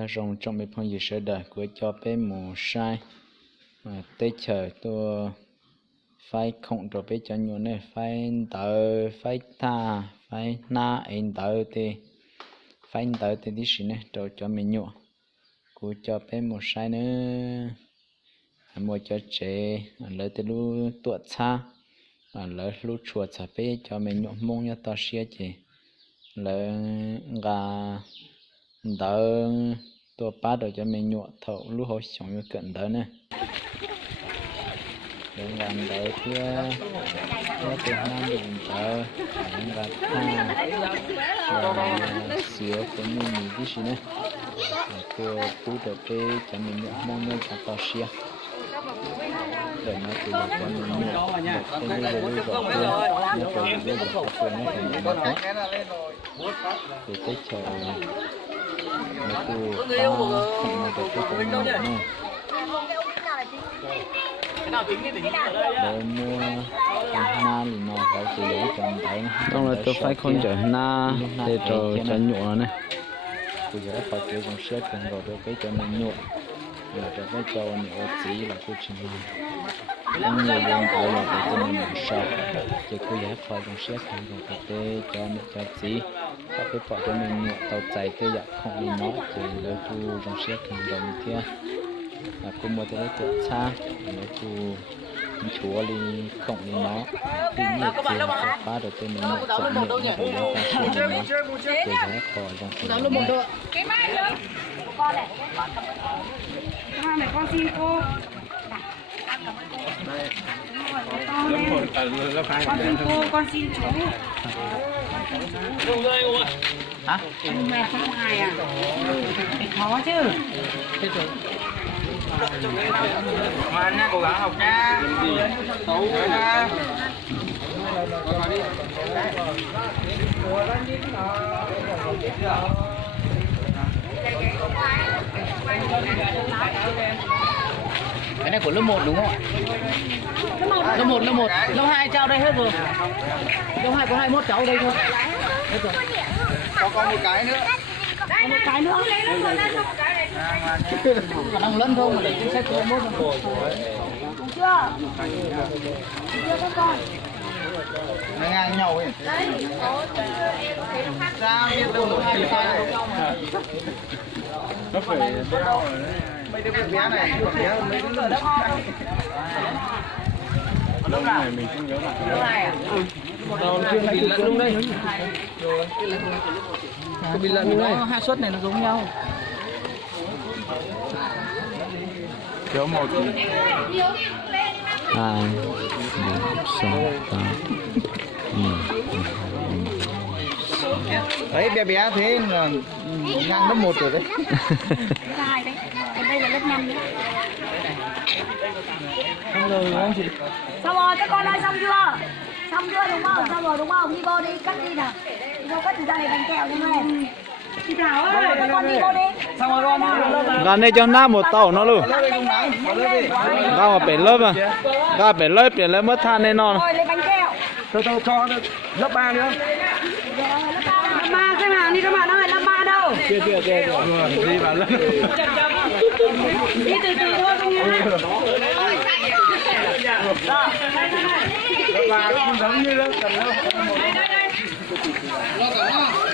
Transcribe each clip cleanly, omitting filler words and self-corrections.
nhà rồng trong mấy phong gì sơ đời của cho bé mù sai mà tới chờ tôi phải không rồi bé cho nhiều này phải đợi phải tha phải na anh đợi thì đi xin này rồi cho mình nhọ của cho bé mù sai nữa mua cho trẻ lấy từ lúc tuột xa lấy lúc chuột xa bé cho mình nhọ mông cho to xía chị lấy gà đỡ tôi bắt được cho mình nhọ thầu lúc hồi sống như cận đỡ nè để làm đỡ kia nó từ năm đừng đỡ gà tha sữa của mình đi xí nè tôi tú được cái cho mình nhọ mông như cho to xía để nó từ được cho mình nhọ cái này là lưu vào kia nó từ lưu vào kia nó thành nó tốt thì cái chờ nó từ không nó được cái con này để mua na thì nó phải chỉ để chọn đấy trong là tôi phải không chở na để rồi cho nhựa này bây giờ phải chịu con sét cần rồi được cái cho mình nhựa là cho cái cho nhựa chỉ là cái chuyện này nhiều dân tới là để cho mình sợ chỉ có giải phải con sét cần rồi để cho mình cho chỉ các cái bỏ cho mình nhựa tàu chạy cái dạng không đi nó thì lấy tu con sét cần rồi kia là cũng một cái chỗ xa lấy tu chúa đi không đi nó tuy nhiên thì phá được tên mình một trận miệng nó phải lên ta xuống nó để giải khỏi trong sự này con xin cô con xin cô con xin chú hả? Mẹ không ai à? Khó chứ. Ngoan nha, cố gắng học nha. Tốt nha. Cái này của lớp 1 đúng không ạ? Lớp 1, lớp 2 trao đây hết rồi. Lớp 2 có 21 cháu đây thôi. Hết rồi. Cho con một cái nữa. Một cái nữa. Còn đang lân không mà để chính sách của mốt rồi. Chưa? Chưa các con. Nó ngang nhau ấy. Sao biết đâu hai cái. Nó phải đeo mấy đứa bé này còn bé hơn mấy đứa nữa. Lúc này mình không nhớ lại. Lúc này à? Đầu tiên là bị lẫn luôn đây. Cái bị lẫn đây. Hai suất này nó giống nhau. Thiếu một. 2, 4, 6, 8. Đấy bé bé thế là ngang lớp 1 rồi đấy. Hai đấy. Còn đây là lớp 5 nữa. Xong rồi đúng không chị? Xong rồi các con ơi, xong chưa? Xong chưa đúng không? Xong rồi đúng không? Đi vô đi, cắt đi nào. Đi vô cắt từ ra này bánh kẹo cho mày. Chị Thảo ơi, các con đi vô đi. Xong rồi con. Gần đây cho nó một tàu nó luôn. Ra mà bể lớp à? Ra bể lớp mất than nên non. Rồi lấy bánh kẹo. Cho lớp 3 nữa. Lớp 3 xem nào đi các bạn ơi, lớp 3 đâu? Chưa. Đi vào lớp. Đi từ từ thôi không nhé. Lớp 3 cũng giống như lớp tầm lớp.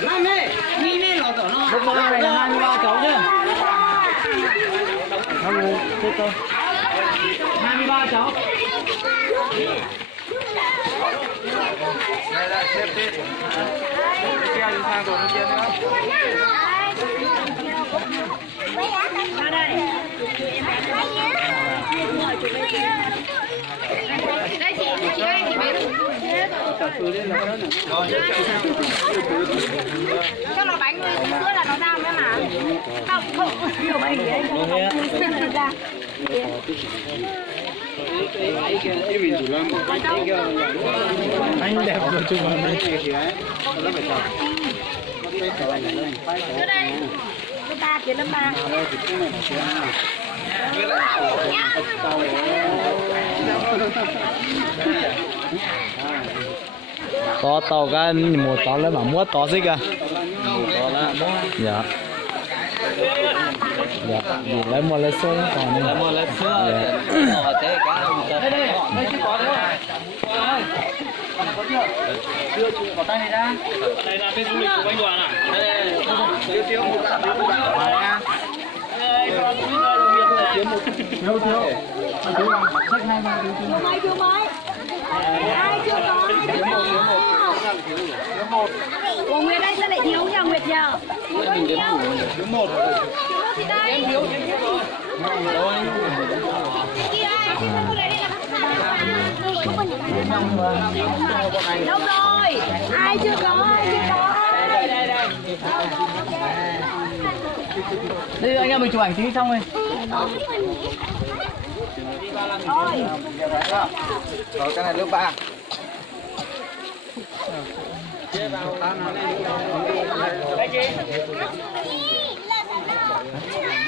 Năm đi, đi lên lò tổ nó. Lớp 3 này là 23 cháu chứ. 23 cháu. Đây là xếp đi. Cái kia đi sang tổ kia nữa. Ra đây. Đây chị ơi, chị bé cho nó bánh sữa là nó ra nữa mà. Không, nhiều bánh đấy cho nó ra. Anh đẹp của chúng mình. Đưa đây. Lớp 3 kìa, lớp 3. To tàu cái một to lên mà mua to gì cả. Đó là Dạ. dạ vì lấy một lấy xôi còn nữa. Lấy một lấy xưa. Thế cái đây chứ có đấy. Chưa có tay này ra. Đây là bên du lịch của anh Đoàn à? Đây. Tiêu một cả ba nha. Đây còn quý người đồng nghiệp này. Thiếu. Sách hai ba thiếu mấy. Ai chưa có? Thiếu một. Ủa Nguyệt đây sao lại thiếu nhờ Nguyệt nhờ? Thiếu một. Thì đây. Thiếu. Đâu rồi? Ai chưa có? Đây anh em mình chụp ảnh tí xong rồi. Rồi cái này nước ba.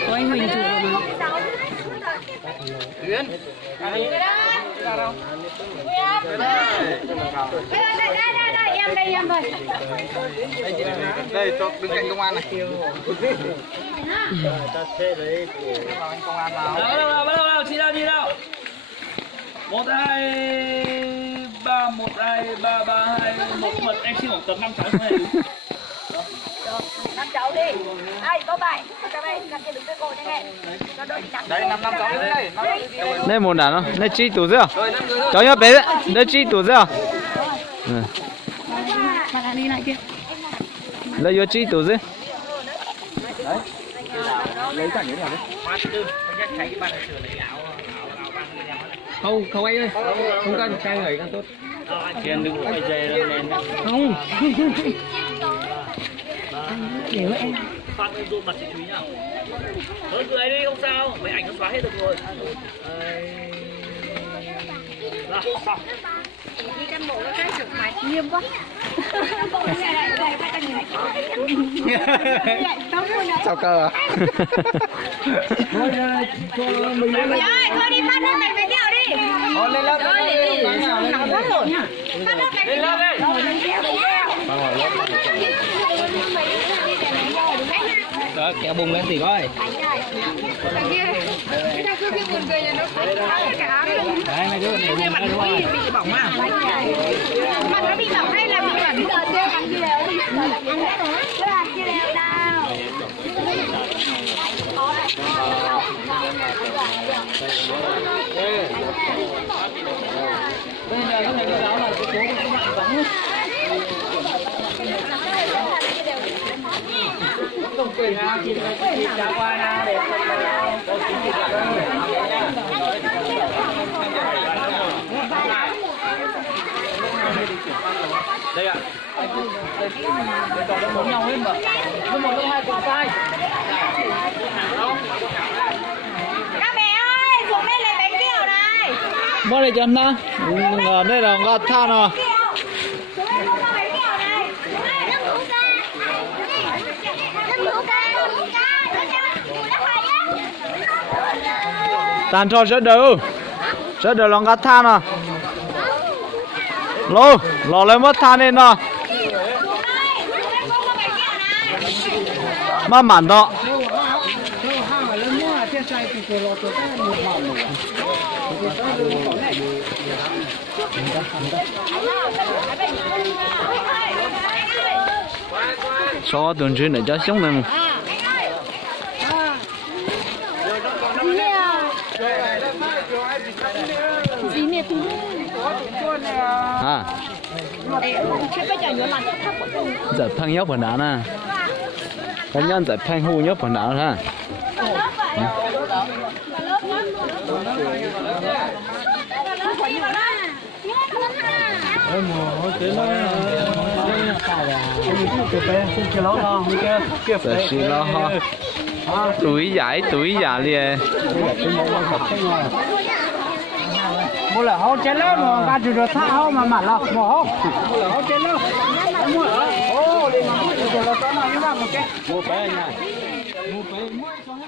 Có anh Huỳnh chụp rồi mà. Tuyến. Đây em đây. Đây cho đứng cạnh công an này. Ta xe đấy. Công an vào. Bắt đầu chị đâu. 1 2 3 1 2 3 3 2 1 1 em xin khoảng tầm 5 cháu này. 5 cháu đi. Ai có bài. Các bạn đặt cái đứng với cô nhanh. Đấy 5 cháu đây. Đây một đàn không? Đây chi tủ rửa. Cháu nhớ bé đấy. Đây chi tủ rửa. Bạn đi lại kia. Đây vô chi tủ rửa. Đấy. Lấy cả những nào đấy. Thấy cái bàn này sửa lấy áo không anh ơi, không cần trai người càng tốt. Tiền đừng phải dày lên không. Nếu em Phát ơn mặt chị Thúy nhá. Thôi cứ ấy đi không sao, mấy ảnh nó xóa hết được rồi. Xong. đi căn bộ nó cái chụp mày nghiêm quá. Sao cơ à? Thôi đi phát nước này với kẹo đi. Thôi lên lớp. Nóng quá rồi nhá. Phát nước này lên lớp đi. Đó, kéo bùng lên tỷ coi. Đấy, mấy đứa này bùng lên luôn. bị bỏng à? Mặt nó bị bỏng hay là bị bẩn? Bây giờ cái này cái giáo là cái cố của cái mạng vắng. Không quên à, chị trả qua nha để đây ạ. Đây còn nó muốn nhau hết mà. Nó một hai cùng sai. Các bé ơi, xuống đây lấy bánh kẹo này. Mua đây cho nó. Đây là ngọt tha nó. Tàn cho rất đỡ lòng gắt than à lò lấy mất than lên nó mà mặn đó cho tuần chuyên để cho sống này một à giật phăng nhóc phần đá nè cá nhân giật phăng hu nhóc phần đá ha tuổi giải liền mua là hôn chết lắm mà ba chục được thao hôn mà mặt lọ mỏ hôn mua là hôn chết lắm mua ô đi mà mua chục được thao nào như nào một cái mua phải anh này mua phải mua cho hết